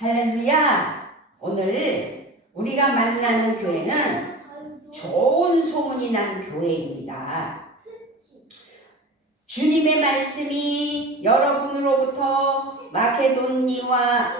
할렐루야! 오늘 우리가 만나는 교회는 좋은 소문이 난 교회입니다. 주님의 말씀이 여러분으로부터 마게도니아와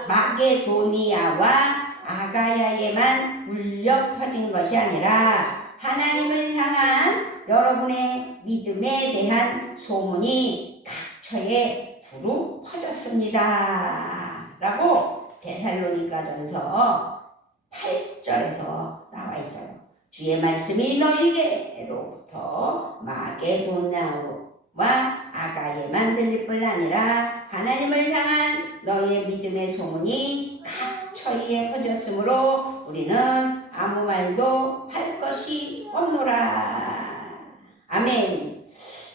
아가야에만 울려 퍼진 것이 아니라 하나님을 향한 여러분의 믿음에 대한 소문이 각처에 두루 퍼졌습니다. 라고 데살로니가전서 8절에서 나와 있어요. 주의 말씀이 너희에게로부터 마게도냐와 아가야에만 들릴 뿐 아니라 하나님을 향한 너희의 믿음의 소문이 각처에 퍼졌으므로 우리는 아무 말도 할 것이 없노라. 아멘.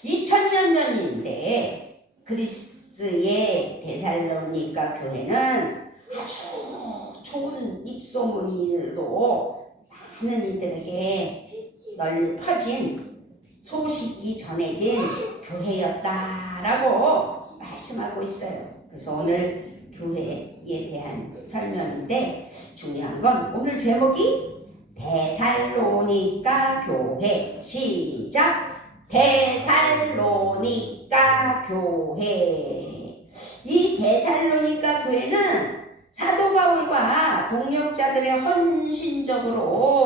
2000년 전인데 그리스의 데살로니가 교회는 아주 좋은 입소문으로 많은 이들에게 널리 퍼진 소식이 전해진 교회였다라고 말씀하고 있어요. 그래서 오늘 교회에 대한 설명인데 중요한 건 오늘 제목이 데살로니가 교회. 시작! 데살로니가 교회. 이 데살로니가 교회는 사도 바울과 동역자들의 헌신적으로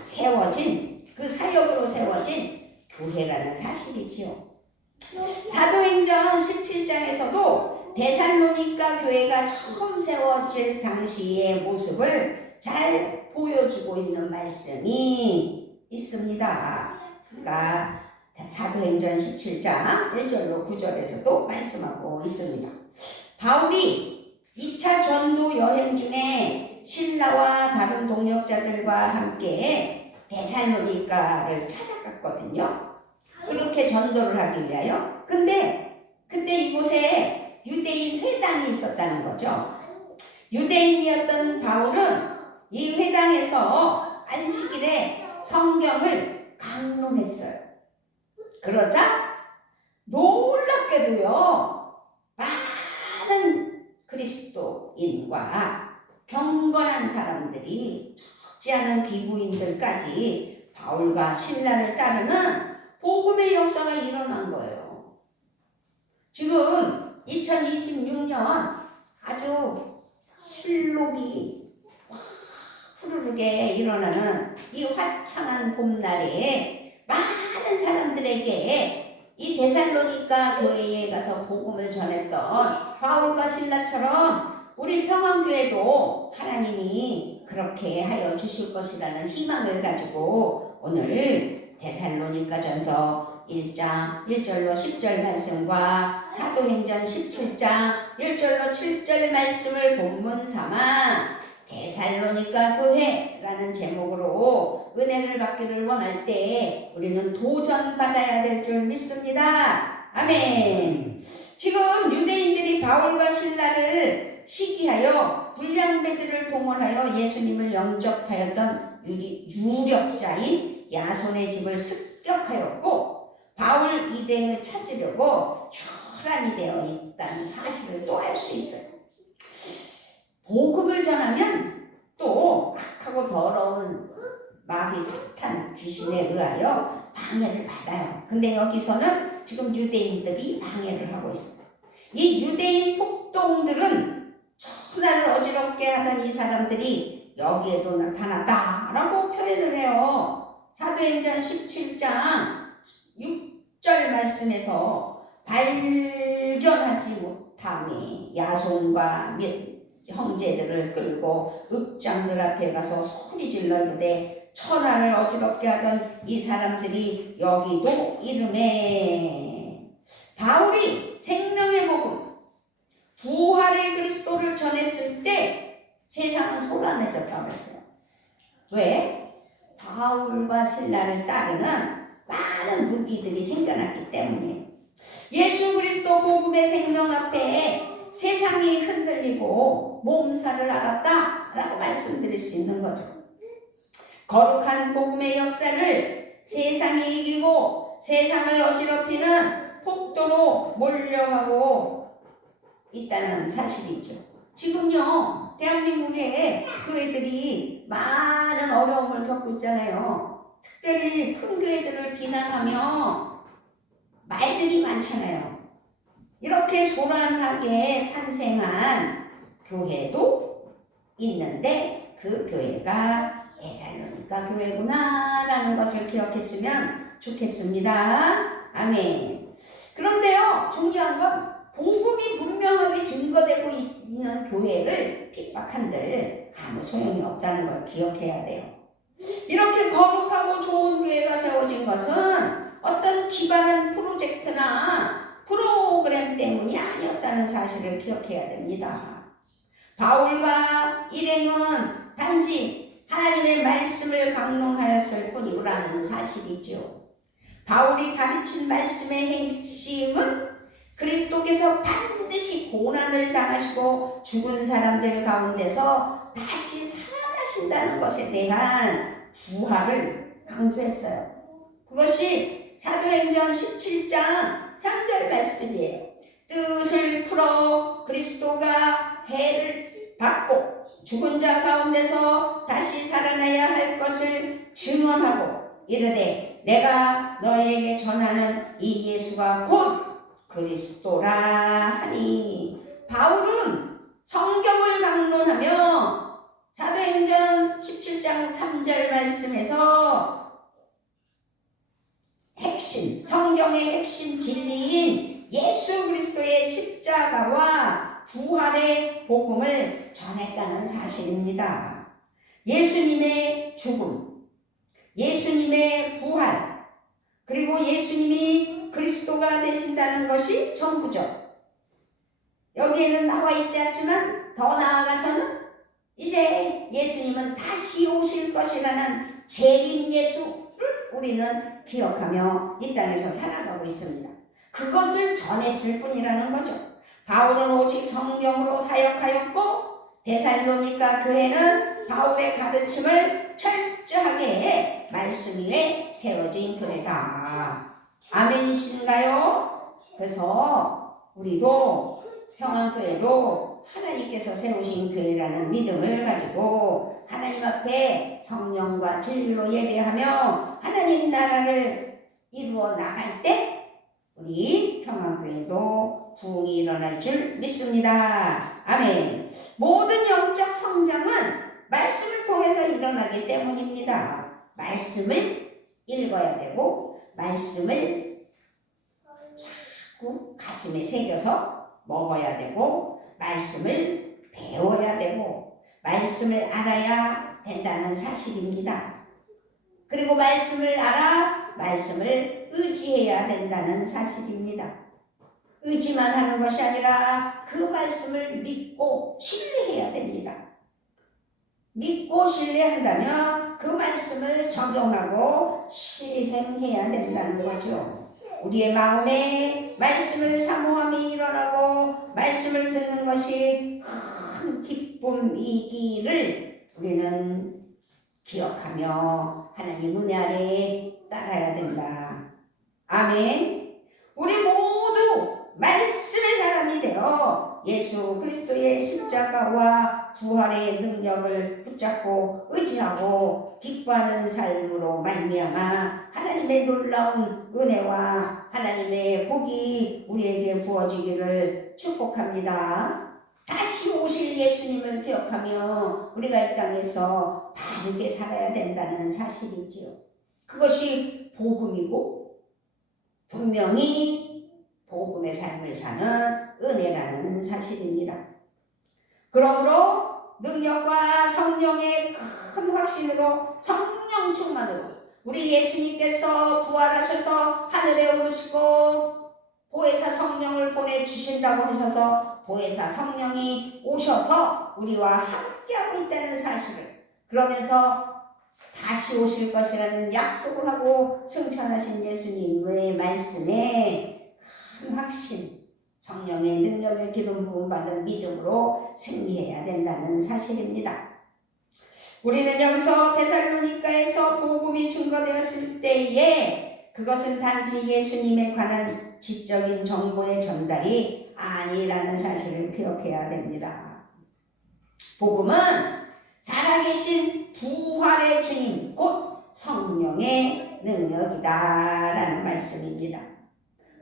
세워진 그 사역으로 세워진 교회라는 사실이지요. 사도행전 17장에서도 데살로니가 교회가 처음 세워질 당시의 모습을 잘 보여주고 있는 말씀이 있습니다. 그러니까 사도행전 17장 1절로 9절에서도 말씀하고 있습니다. 바울이 2차 전도 여행 중에 신라와 다른 동역자들과 함께 데살로니가를 찾아갔거든요. 그렇게 전도를 하기 위하여. 근데 그때 이곳에 유대인 회당이 있었다는 거죠. 유대인이었던 바울은 이 회당에서 안식일에 성경을 강론했어요. 그러자 놀랍게도요, 많은 그리스도인과 경건한 사람들이 적지 않은 기부인들까지 바울과 신라를 따르는 복음의 역사가 일어난 거예요. 지금 2026년 아주 실록이 푸르르게 일어나는 이 화창한 봄날에 많은 사람들에게 이 데살로니가 교회에 가서 복음을 전했던 바울과 신라처럼 우리 평안교회도 하나님이 그렇게 하여 주실 것이라는 희망을 가지고 오늘 데살로니가전서 1장 1절로 10절 말씀과 사도행전 17장 1절로 7절 말씀을 본문 삼아 데살로니가 교회라는 제목으로 은혜를 받기를 원할 때 우리는 도전받아야 될 줄 믿습니다. 아멘. 지금 유대인들이 바울과 신라를 시기하여 불량배들을 동원하여 예수님을 영접하였던 유력자인 야손의 집을 습격하였고 바울 이댕을 찾으려고 혈안이 되어 있다는 사실을 또 알 수 있어요. 복음을 전하면 또 악하고 더러운 마귀 사탄 귀신에 의하여 방해를 받아요. 근데 여기서는 지금 유대인들이 방해를 하고 있어요. 이 유대인 폭동들은 천하를 어지럽게 하던 이 사람들이 여기에도 나타났다라고 표현을 해요. 사도행전 17장 6절 말씀에서 발견하지 못함이 야손과 및 형제들을 끌고 읍장들 앞에 가서 소리질러 이르되 천하를 어지럽게 하던 이 사람들이 여기도 이르매. 바울이 생명의 복음 부활의 그리스도를 전했을 때 세상은 소란해졌다고 했어요. 왜? 바울과 신라를 따르는 많은 무기들이 생겨났기 때문에. 예수 그리스도 복음의 생명 앞에 세상이 흔들리고 몸살을 앓았다라고 말씀드릴 수 있는 거죠. 거룩한 복음의 역사를 세상이 이기고 세상을 어지럽히는 폭도로 몰려가고 있다는 사실이죠. 지금요, 대한민국의 교회들이 많은 어려움을 겪고 있잖아요. 특별히 큰 교회들을 비난하며 말들이 많잖아요. 이렇게 소란하게 탄생한 교회도 있는데 그 교회가 데살로니가 교회구나라는 것을 기억했으면 좋겠습니다. 아멘. 그런데요, 중요한 건 복음이 분명하게 증거되고 있는 교회를 핍박한들 아무 소용이 없다는 걸 기억해야 돼요. 이렇게 거룩하고 좋은 교회가 세워진 것은 어떤 기반한 프로젝트나 프로그램 때문이 아니었다는 사실을 기억해야 됩니다. 바울과 일행은 단지 하나님의 말씀을 강론하였을 뿐이라는 사실이죠. 바울이 가르친 말씀의 핵심은 그리스도께서 반드시 고난을 당하시고 죽은 사람들 가운데서 다시 살아나신다는 것에 대한 부활을 강조했어요. 그것이 사도행전 17장 3절 말씀이에요. 뜻을 풀어 그리스도가 해를 받고 죽은 자 가운데서 다시 살아나야 할 것을 증언하고 이르되 내가 너에게 전하는 이 예수가 곧 그리스도라 하니. 바울은 성경을 강론하며 사도행전 17장 3절 말씀에서 핵심, 성경의 핵심 진리인 예수 그리스도의 십자가와 부활의 복음을 전했다는 사실입니다. 예수님의 죽음, 예수님의 부활, 그리고 예수님이 그리스도가 되신다는 것이 전부죠. 여기에는 나와 있지 않지만 더 나아가서는 이제 예수님은 다시 오실 것이라는 재림 예수를 우리는 기억하며 이 땅에서 살아가고 있습니다. 그것을 전했을 뿐이라는 거죠. 바울은 오직 성경으로 사역하였고 데살로니가 교회는 바울의 가르침을 철저하게 말씀 위에 세워진 교회다. 아멘이신가요? 그래서 우리도 평안교회도 하나님께서 세우신 교회라는 믿음을 가지고 하나님 앞에 성령과 진리로 예배하며 하나님 나라를 이루어 나갈 때 우리 평안교회도 부흥이 일어날 줄 믿습니다. 아멘. 모든 영적 성장은 말씀을 통해서 일어나기 때문입니다. 말씀을 읽어야 되고 말씀을 자꾸 가슴에 새겨서 먹어야 되고 말씀을 배워야 되고 말씀을 알아야 된다는 사실입니다. 그리고 말씀을 알아 말씀을 의지해야 된다는 사실입니다. 의지만 하는 것이 아니라 그 말씀을 믿고 신뢰해야 됩니다. 믿고 신뢰한다면 그 말씀을 적용하고 실행해야 된다는 거죠. 우리의 마음에 말씀을 사모함이 일어나고 말씀을 듣는 것이 큰 기쁨이기를 우리는 기억하며 하나님 은혜 아래 따라야 된다. 아멘. 우리 모두 말씀의 사람이 되어 예수 그리스도의 십자가와 부활의 능력을 붙잡고 의지하고 기뻐하는 삶으로 말미암아 하나님의 놀라운 은혜와 하나님의 복이 우리에게 부어지기를 축복합니다. 다시 오실 예수님을 기억하며 우리가 이 땅에서 바르게 살아야 된다는 사실이지요. 그것이 복음이고 분명히 복음의 삶을 사는 은혜라는 사실입니다. 그러므로 능력과 성령의 큰 확신으로 성령 충만으로 우리 예수님께서 부활하셔서 하늘에 오르시고 보혜사 성령을 보내주신다고 하셔서 보혜사 성령이 오셔서 우리와 함께하고 있다는 사실을 그러면서 다시 오실 것이라는 약속을 하고 승천하신 예수님의 말씀에 큰 확신 성령의 능력의 기름 부음 받은 믿음으로 승리해야 된다는 사실입니다. 우리는 여기서 데살로니가에서 복음이 증거되었을 때에 그것은 단지 예수님에 관한 지적인 정보의 전달이 아니라는 사실을 기억해야 됩니다. 복음은 살아계신 부활의 주님 곧 성령의 능력이다라는 말씀입니다.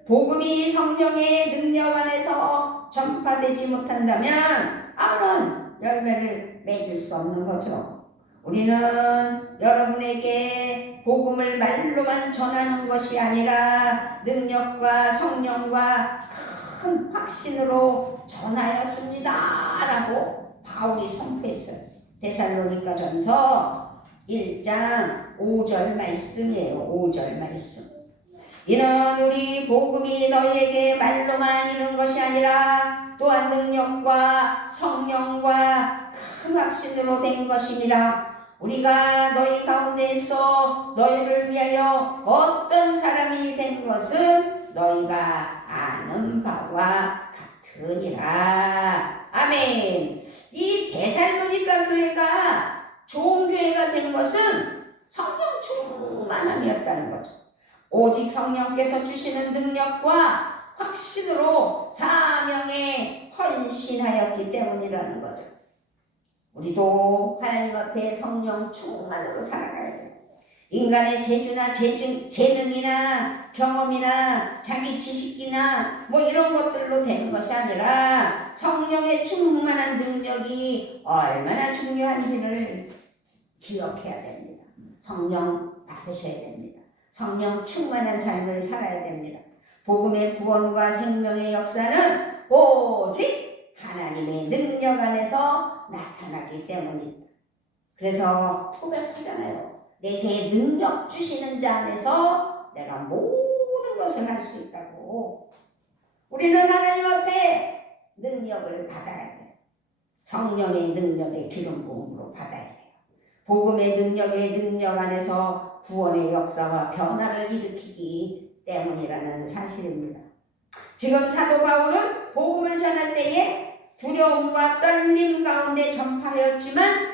복음이 성령의 능력 안에서 전파되지 못한다면 아무런 열매를 맺을 수 없는 거죠. 우리는 여러분에게 복음을 말로만 전하는 것이 아니라 능력과 성령과 큰 확신으로 전하였습니다 라고 바울이 선포했어요. 데살로니가전서 1장 5절 말씀이에요. 5절 말씀. 이는 우리 복음이 너희에게 말로만 이룬 것이 아니라 또한 능력과 성령과 큰 확신으로 된 것입니다. 우리가 너희 가운데에서 너희를 위하여 어떤 사람이 된 것은 너희가 아는 바와 같으니라. 아멘. 이 데살로니가 교회가 좋은 교회가 된 것은 성령 충만함이었다는 거죠. 오직 성령께서 주시는 능력과 확신으로 사명에 헌신하였기 때문이라는 거죠. 우리도 하나님 앞에 성령 충만으로 살아가야 돼요. 인간의 재주나 재능이나 경험이나 자기 지식이나 뭐 이런 것들로 되는 것이 아니라 성령의 충만한 능력이 얼마나 중요한지를 기억해야 됩니다. 성령 받으셔야 됩니다. 성령 충만한 삶을 살아야 됩니다. 복음의 구원과 생명의 역사는 오직 하나님의 능력 안에서 나타나기 때문입니다. 그래서 고백하잖아요. 내게 능력 주시는 자 안에서 내가 모든 것을 할 수 있다고. 우리는 하나님 앞에 능력을 받아야 돼요. 성령의 능력의 기름 부음으로 받아야 돼요. 복음의 능력의 능력 안에서 구원의 역사와 변화를 일으키기 때문이라는 사실입니다. 지금 사도 바울은 복음을 전할 때에 두려움과 떨림 가운데 전파하였지만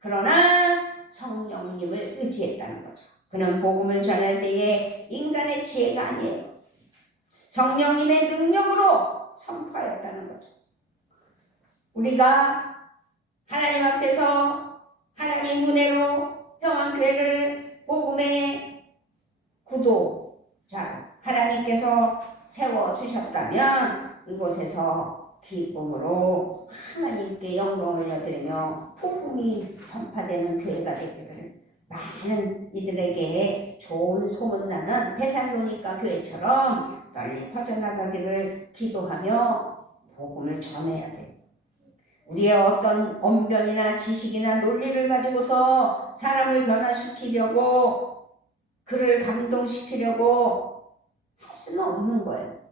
그러나 성령님을 의지했다는 거죠. 그는 복음을 전할 때에 인간의 지혜가 아니에요. 성령님의 능력으로 선포하였다는 거죠. 우리가 하나님 앞에서 하나님 은혜로 평안교회를 복음의 구도자 하나님께서 세워주셨다면 이곳에서 기쁨으로 하나님께 영광을 올려드리며 복음이 전파되는 교회가 되기를 많은 이들에게 좋은 소문나는 데살로니가 교회처럼 널리 퍼져나가기를 기도하며 복음을 전해야 돼요. 우리의 어떤 언변이나 지식이나 논리를 가지고서 사람을 변화시키려고 그를 감동시키려고 할 수는 없는 거예요.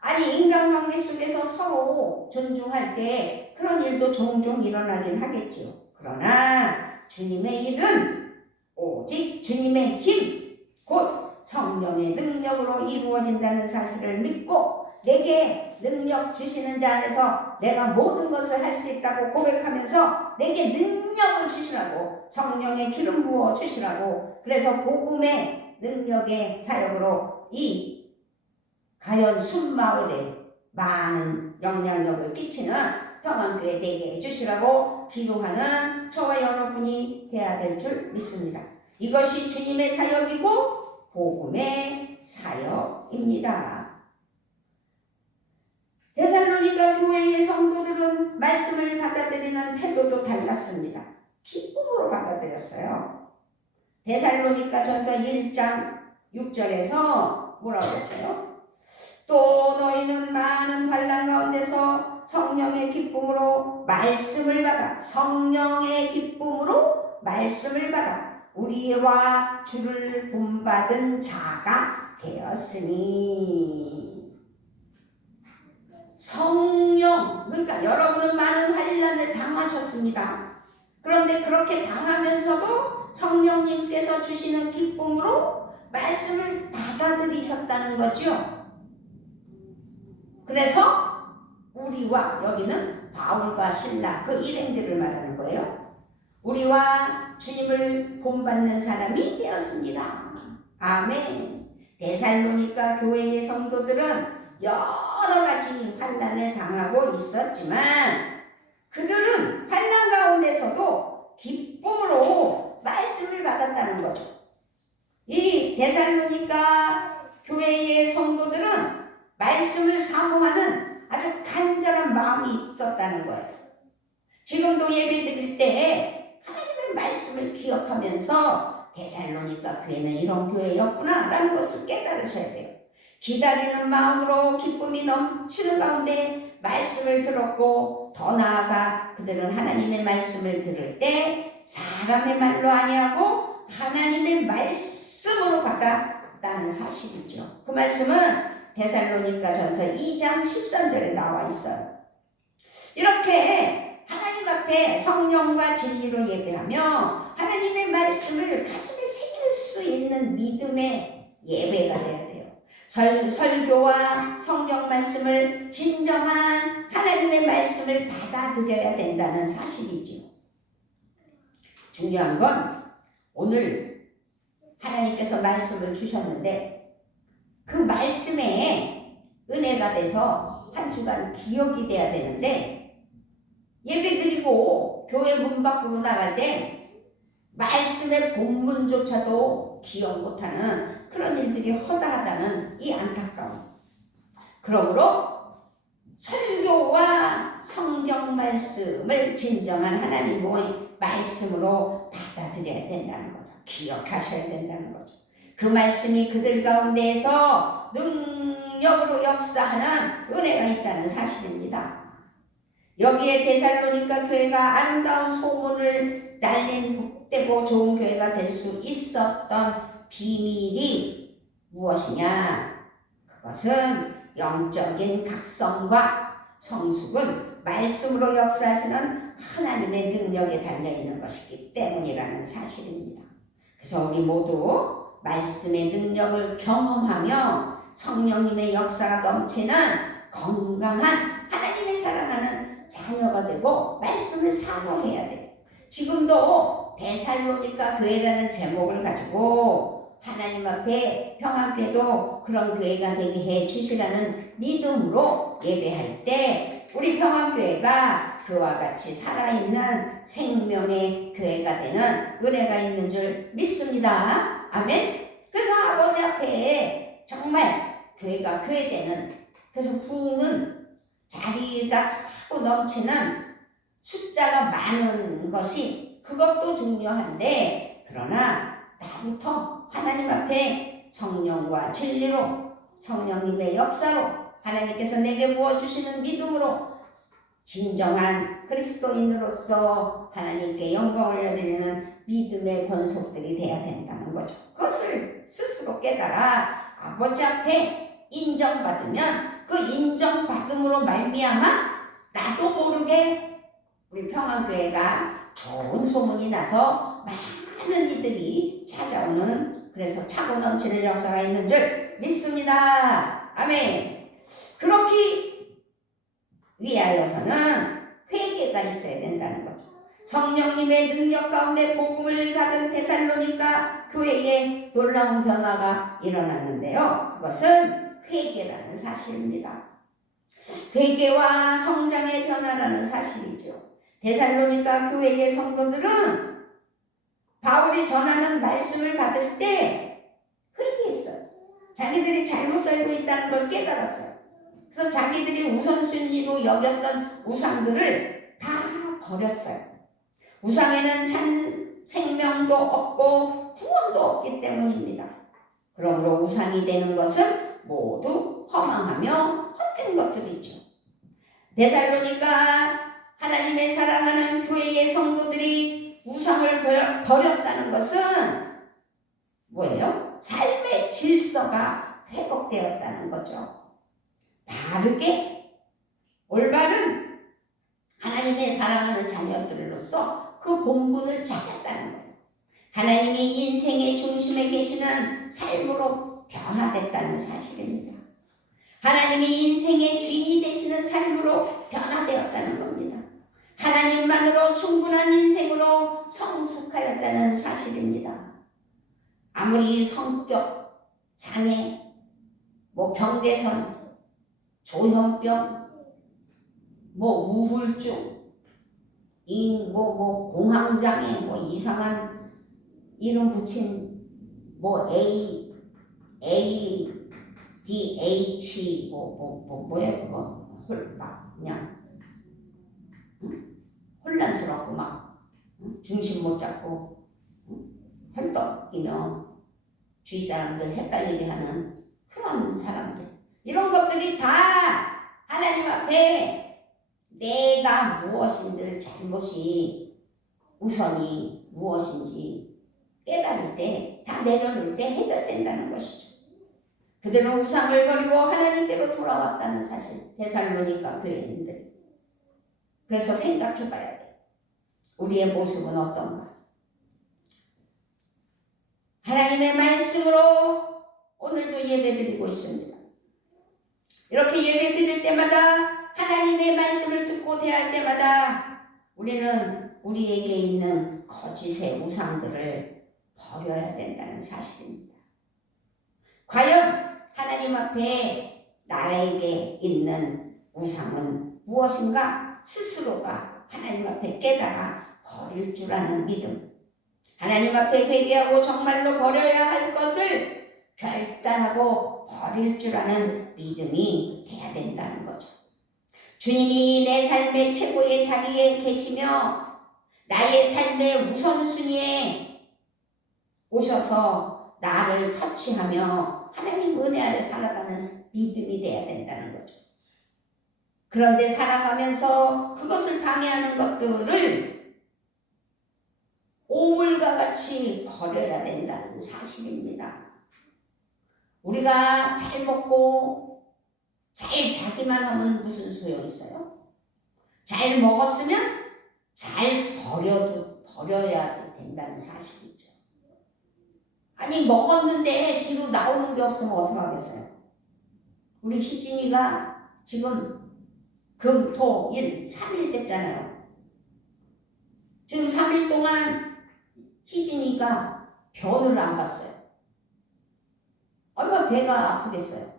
아니 인간관계 속에서 서로 존중할 때 그런 일도 종종 일어나긴 하겠지요. 그러나 주님의 일은 오직 주님의 힘, 곧 성령의 능력으로 이루어진다는 사실을 믿고 내게 능력 주시는 자 안에서 내가 모든 것을 할 수 있다고 고백하면서 내게 능력을 주시라고 성령의 기름 부어 주시라고 그래서 복음의 능력의 사역으로 이 가연 순마을에 많은 영향력을 끼치는 평안교회 되게 해주시라고 기도하는 저와 여러분이 돼야 될 줄 믿습니다. 이것이 주님의 사역이고 복음의 사역입니다. 데살로니가 교회의 성도들은 말씀을 받아들이는 태도도 달랐습니다. 기쁨으로 받아들였어요. 데살로니가전서 1장 6절에서 뭐라고 했어요? 또 너희는 많은 환난 가운데서 성령의 기쁨으로 말씀을 받아 성령의 기쁨으로 말씀을 받아 우리와 주를 본받은 자가 되었으니 성령, 그러니까 여러분은 많은 환난을 당하셨습니다. 그런데 그렇게 당하면서도 성령님께서 주시는 기쁨으로 말씀을 받아들이셨다는 거죠. 그래서 우리와 여기는 바울과 실라 그 일행들을 말하는 거예요. 우리와 주님을 본받는 사람이 되었습니다. 아멘. 데살로니가 교회의 성도들은 여러 가지 환난을 당하고 있었지만 그들은 환난 기쁨으로 말씀을 받았다는 거죠. 이 데살로니가 교회의 성도들은 말씀을 사모하는 아주 간절한 마음이 있었다는 거예요. 지금도 예배 드릴 때 하나님의 말씀을 기억하면서 데살로니가 교회는 이런 교회였구나 라는 것을 깨달으셔야 돼요. 기다리는 마음으로 기쁨이 넘치는 가운데 말씀을 들었고, 더 나아가 그들은 하나님의 말씀을 들을 때 사람의 말로 아니하고 하나님의 말씀으로 받았다는 사실이죠. 그 말씀은 데살로니가전서 2장 13절에 나와 있어요. 이렇게 하나님 앞에 성령과 진리로 예배하며 하나님의 말씀을 가슴에 새길 수 있는 믿음의 예배가 돼야 돼요. 설교와 성경 말씀을 진정한 하나님의 말씀을 받아들여야 된다는 사실이죠. 중요한 건 오늘 하나님께서 말씀을 주셨는데 그 말씀에 은혜가 돼서 한 주간 기억이 돼야 되는데, 예배 드리고 교회 문 밖으로 나갈 때 말씀의 본문조차도 기억 못하는 그런 일들이 허다하다는 이 안타까움. 그러므로 설교와 성경 말씀을 진정한 하나님의 말씀으로 받아들여야 된다는 거죠. 기억하셔야 된다는 거죠. 그 말씀이 그들 가운데에서 능력으로 역사하는 은혜가 있다는 사실입니다. 여기에 데살로니가 교회가 아름다운 소문을 날린 복되고 좋은 교회가 될 수 있었던 비밀이 무엇이냐? 그것은 영적인 각성과 성숙은 말씀으로 역사하시는 하나님의 능력에 달려있는 것이기 때문이라는 사실입니다. 그래서 우리 모두 말씀의 능력을 경험하며 성령님의 역사가 넘치는 건강한 하나님의 사랑하는 자녀가 되고 말씀을 사모해야 돼요. 지금도 데살로니가 교회라는 제목을 가지고 하나님 앞에 평안교회도 그런 교회가 되게 해 주시라는 믿음으로 예배할 때 우리 평안교회가 그와 같이 살아있는 생명의 교회가 되는 은혜가 있는 줄 믿습니다. 아멘. 그래서 아버지 앞에 정말 교회가 교회되는, 그래서 부흥은 자리가 차고 넘치는 숫자가 많은 것이 그것도 중요한데, 그러나 나부터 하나님 앞에 성령과 진리로, 성령님의 역사로, 하나님께서 내게 부어주시는 믿음으로 진정한 그리스도인으로서 하나님께 영광을 올려드리는 믿음의 권속들이 되어야 된다는 거죠. 그것을 스스로 깨달아 아버지 앞에 인정받으면 그 인정받음으로 말미암아 나도 모르게 우리 평안교회가 좋은 소문이 나서 많은 이들이 찾아오는, 그래서 차고 넘치는 역사가 있는 줄 믿습니다. 아멘. 그렇기 위하여서는 회개가 있어야 된다는 거죠. 성령님의 능력 가운데 복음을 받은 데살로니가 교회에 놀라운 변화가 일어났는데요. 그것은 회개라는 사실입니다. 회개와 성장의 변화라는 사실이죠. 데살로니가 교회의 성도들은 바울이 전하는 말씀을 받을 때 회개했어요. 자기들이 잘못 살고 있다는 걸 깨달았어요. 그래서 자기들이 우선순위로 여겼던 우상들을 다 버렸어요. 우상에는 참 생명도 없고 구원도 없기 때문입니다. 그러므로 우상이 되는 것은 모두 허망하며 헛된 것들이죠. 데살로니가 하나님의 사랑하는 교회의 성도들이 우상을 버렸다는 것은 뭐예요? 삶의 질서가 회복되었다는 거죠. 바르게 올바른 하나님의 사랑하는 자녀들로서 그 본분을 찾았다는 거예요. 하나님이 인생의 중심에 계시는 삶으로 변화됐다는 사실입니다. 하나님이 인생의 주인이 되시는 삶으로 변화되었다는 겁니다. 하나님만으로 충분한 인생으로 성숙하였다는 사실입니다. 아무리 성격 장애, 경계선, 조현병, 우울증 뭐 공황장애 뭐 이상한 이름 붙인 뭐 ADH 뭐야 그거 막 그냥 혼란스럽고 막 중심 못 잡고 헐떡이며 주위 사람들 헷갈리게 하는 그런 사람들, 이런 것들이 다 하나님 앞에 내가 무엇인들 잘못이 우선이 무엇인지 깨달을 때 다 내려놓을 때 해결된다는 것이죠. 그들은 우상을 버리고 하나님께로 돌아왔다는 사실, 데살로니가 교회인들. 그래서 생각해 봐야 돼. 우리의 모습은 어떤가? 하나님의 말씀으로 오늘도 예배드리고 있습니다. 이렇게 예배드릴 때마다 하나님의 말씀을 듣고 대할 때마다 우리는 우리에게 있는 거짓의 우상들을 버려야 된다는 사실입니다. 과연 하나님 앞에 나에게 있는 우상은 무엇인가? 스스로가 하나님 앞에 깨달아 버릴 줄 아는 믿음. 하나님 앞에 회개하고 정말로 버려야 할 것을 결단하고 버릴 줄 아는 믿음이 돼야 된다는 거죠. 주님이 내 삶의 최고의 자리에 계시며 나의 삶의 우선순위에 오셔서 나를 터치하며 하나님 은혜 아래 살아가는 믿음이 돼야 된다는 거죠. 그런데 살아가면서 그것을 방해하는 것들을 오물과 같이 버려야 된다는 사실입니다. 우리가 잘 먹고 잘 자기만 하면 무슨 소용 있어요? 잘 먹었으면 잘 버려야 된다는 사실이죠. 아니 먹었는데 뒤로 나오는 게 없으면 어떡하겠어요? 우리 희진이가 지금 금, 토, 일 3일 됐잖아요. 지금 3일 동안 희진이가 변을 안 봤어요. 얼마나 배가 아프겠어요.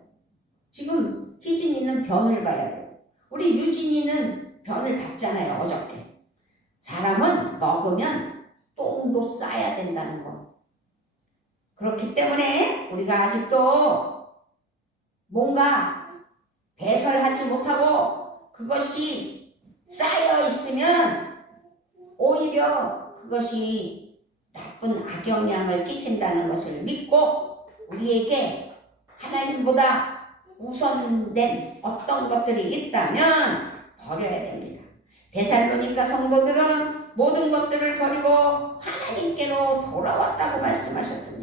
지금 희진이는 변을 봐야 돼요. 우리 유진이는 변을 봤잖아요. 어저께. 사람은 먹으면 똥도 싸야 된다는 거. 그렇기 때문에 우리가 아직도 뭔가 배설하지 못하고 그것이 쌓여 있으면 오히려 그것이 나쁜 악영향을 끼친다는 것을 믿고 우리에게 하나님보다 우선된 어떤 것들이 있다면 버려야 됩니다. 데살로니가 성도들은 모든 것들을 버리고 하나님께로 돌아왔다고 말씀하셨습니다.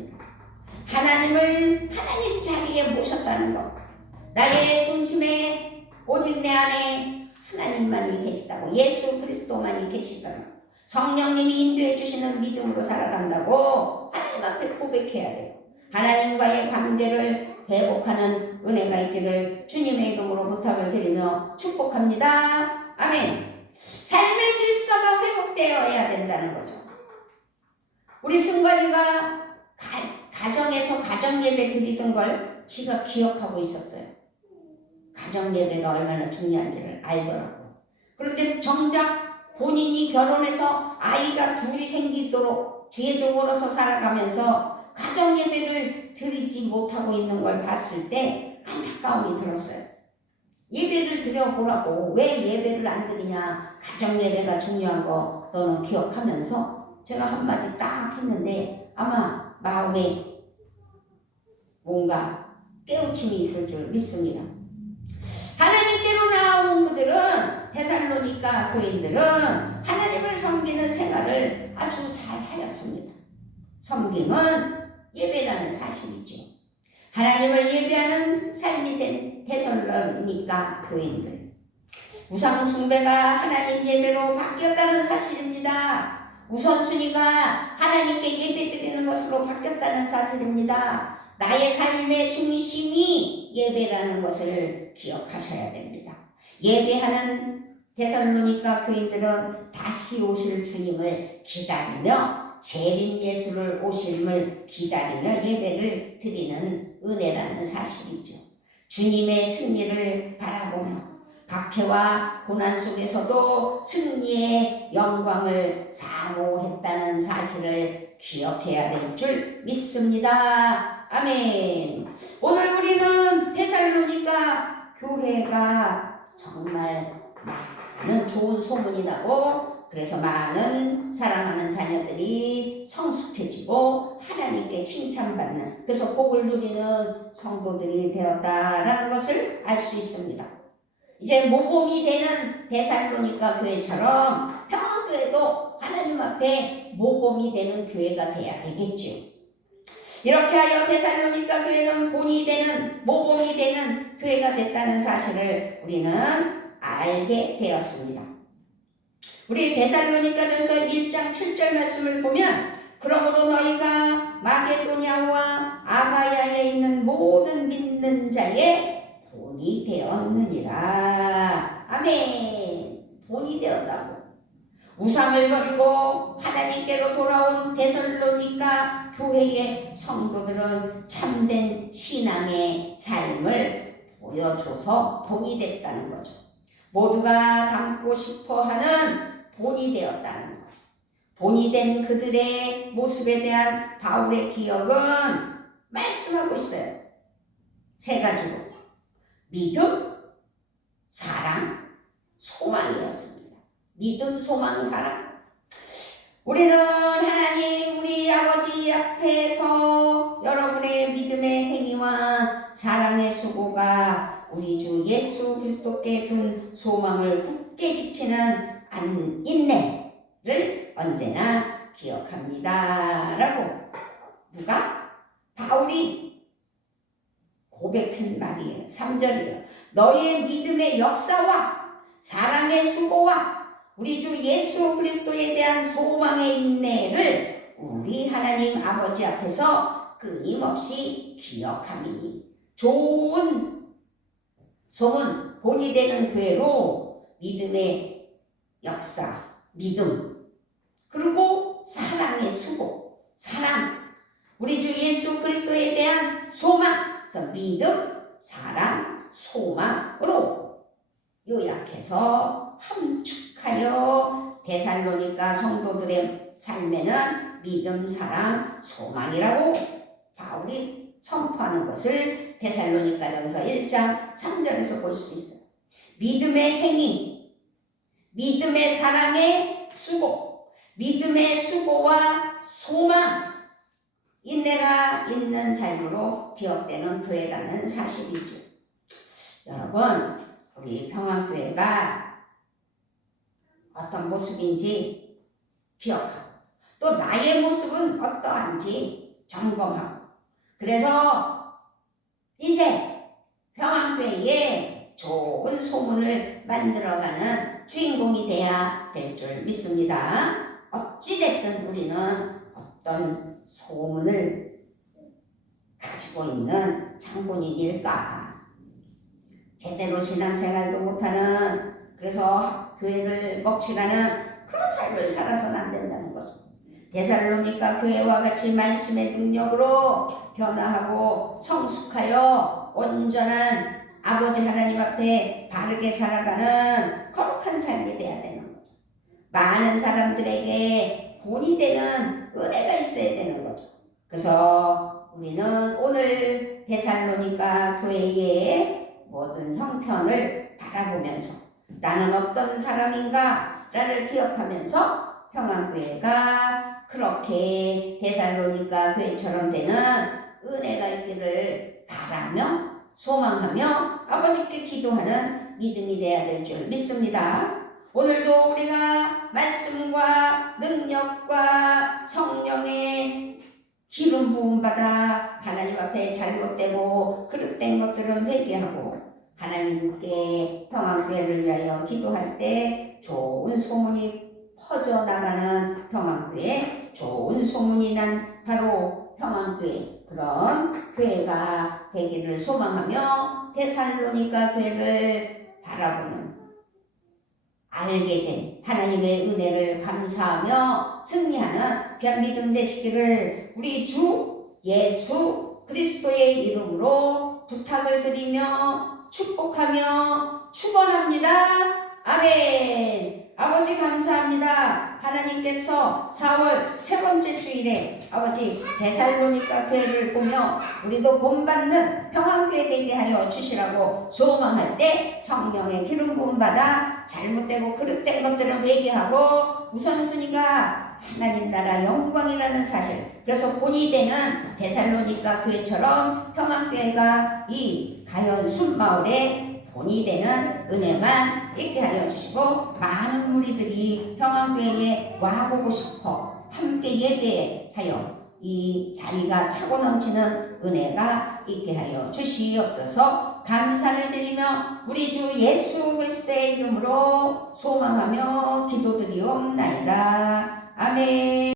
하나님을 하나님 자리에 모셨다는 것. 나의 중심에 오직 내 안에 하나님만이 계시다고, 예수 그리스도만이 계시다고, 성령님이 인도해 주시는 믿음으로 살아간다고 하나님 앞에 고백해야 돼요. 하나님과의 관계를 회복하는 은혜가 있기를 주님의 이름으로 부탁을 드리며 축복합니다. 아멘. 삶의 질서가 회복되어야 된다는 거죠. 우리 승관이가 가정에서 가정예배 드리던 걸 지가 기억하고 있었어요. 가정예배가 얼마나 중요한지를 알더라고요. 그런데 정작 본인이 결혼해서 아이가 둘이 생기도록 주의 종으로서 살아가면서 가정예배를 드리지 못하고 있는 걸 봤을 때 안타까움이 들었어요. 예배를 드려보라고, 왜 예배를 안 드리냐, 가정예배가 중요한 거 너는 기억하면서 제가 한마디 딱 했는데 아마 마음에 뭔가 깨우침이 있을 줄 믿습니다. 하나님께로 나온 그들은, 데살로니가 교인들은 하나님을 섬기는 생활을 아주 잘 하였습니다. 섬김은 예배라는 사실이죠. 하나님을 예배하는 삶이 된 데살로니가 교인들. 우상 숭배가 하나님 예배로 바뀌었다는 사실입니다. 우선순위가 하나님께 예배드리는 것으로 바뀌었다는 사실입니다. 나의 삶의 중심이 예배라는 것을 기억하셔야 됩니다. 예배하는 데살로니가 교인들은 다시 오실 주님을 기다리며 재림 예수를 오심을 기다리며 예배를 드리는 은혜라는 사실이죠. 주님의 승리를 바라보며 박해와 고난 속에서도 승리의 영광을 사모했다는 사실을 기억해야 될 줄 믿습니다. 아멘. 오늘 우리는 데살로니가 교회가 정말 많은 좋은 소문이 나고, 그래서 많은 사랑하는 자녀들이 성숙해지고 하나님께 칭찬받는, 그래서 복을 누리는 성도들이 되었다라는 것을 알 수 있습니다. 이제 모범이 되는 데살로니가 교회처럼 평안교회도 하나님 앞에 모범이 되는 교회가 돼야 되겠죠. 이렇게 하여 데살로니가 교회는 본이 되는, 모범이 되는 교회가 됐다는 사실을 우리는 알게 되었습니다. 우리 데살로니가전서 1장 7절 말씀을 보면, 그러므로 너희가 마게도냐와 아가야에 있는 모든 믿는 자의 본이 되었느니라. 아멘. 본이 되었다고. 우상을 버리고 하나님께로 돌아온 데살로니가 교회의 성도들은 참된 신앙의 삶을 보여줘서 본이 됐다는 거죠. 모두가 닮고 싶어하는 본이 되었다는 것. 본이 된 그들의 모습에 대한 바울의 기억은 말씀하고 있어요. 세 가지로: 믿음, 사랑, 소망이었습니다. 믿음, 소망, 사랑. 우리는 하나님 우리 아버지 앞에서 여러분의 믿음의 행위와 사랑의 수고가 우리 주 예수 그리스도께 둔 소망을 굳게 지키는 인내를 언제나 기억합니다. 라고 누가? 바울이 고백한 말이에요. 3절이에요. 너희의 믿음의 역사와 사랑의 수고와 우리 주 예수 그리스도에 대한 소망의 인내를 우리 하나님 아버지 앞에서 끊임없이 기억함이니. 좋은 소문, 본이 되는 교회로 믿음의 역사, 믿음, 그리고 사랑의 수고, 사랑, 우리 주 예수 그리스도에 대한 소망, 그래서 믿음, 사랑, 소망으로 요약해서 함축하여 데살로니가 성도들의 삶에는 믿음, 사랑, 소망이라고 바울이 선포하는 것을 데살로니가전서 1장 3절에서 볼 수 있어요. 믿음의 행위, 믿음의 사랑의 수고, 믿음의 수고와 소망, 인내가 있는 삶으로 기억되는 교회라는 사실이죠. 여러분, 우리 평안교회가 어떤 모습인지 기억하고, 또 나의 모습은 어떠한지 점검하고, 그래서 이제 평안교회에 좋은 소문을 만들어가는 주인공이 되어야 될 줄 믿습니다. 어찌됐든 우리는 어떤 소문을 가지고 있는 장본인일까? 제대로 신앙생활도 못하는, 그래서 교회를 먹칠하는 그런 삶을 살아서는 안 된다는 거죠. 데살로니가 교회와 같이 말씀의 능력으로 변화하고 성숙하여 온전한 아버지 하나님 앞에 바르게 살아가는 거룩한 삶이 되어야 되는 거죠. 많은 사람들에게 본이 되는 은혜가 있어야 되는 거죠. 그래서 우리는 오늘 데살로니가 교회의 모든 형편을 바라보면서 나는 어떤 사람인가를 기억하면서 평안교회가 그렇게 데살로니가 교회처럼 되는 은혜가 있기를 바라며 소망하며 아버지께 기도하는 믿음이 되어야 될 줄 믿습니다. 오늘도 우리가 말씀과 능력과 성령의 기름 부음 받아 하나님 앞에 잘못되고 그릇된 것들은 회개하고 하나님께 평안교회를 위하여 기도할 때 좋은 소문이 퍼져나가는 평안교회, 좋은 소문이 난 바로 평안교회, 그런 교회가 되기를 소망하며 데살로니가 교회를 바라보는, 알게 된 하나님의 은혜를 감사하며 승리하는 귀한 믿음 되시기를 우리 주 예수 그리스도의 이름으로 부탁을 드리며 축복하며 축원합니다. 아멘. 아버지 감사합니다. 하나님께서 4월 세 번째 주일에 아버지 데살로니가 교회를 보며 우리도 본받는 평안교회 되게 하여 주시라고 소망할 때 성령의 기름 부음 받아 잘못되고 그릇된 것들을 회개하고 우선순위가 하나님 나라 영광이라는 사실, 그래서 본이 되는 데살로니가 교회처럼 평안교회가 이 가연 순마을에 본이 되는 은혜만 있게 하여 주시고 많은 무리들이 평안교회에 와보고 싶어 함께 예배하여 이 자리가 차고 넘치는 은혜가 있게 하여 주시옵소서. 감사를 드리며 우리 주 예수 그리스도의 이름으로 소망하며 기도드리옵나이다. 아멘.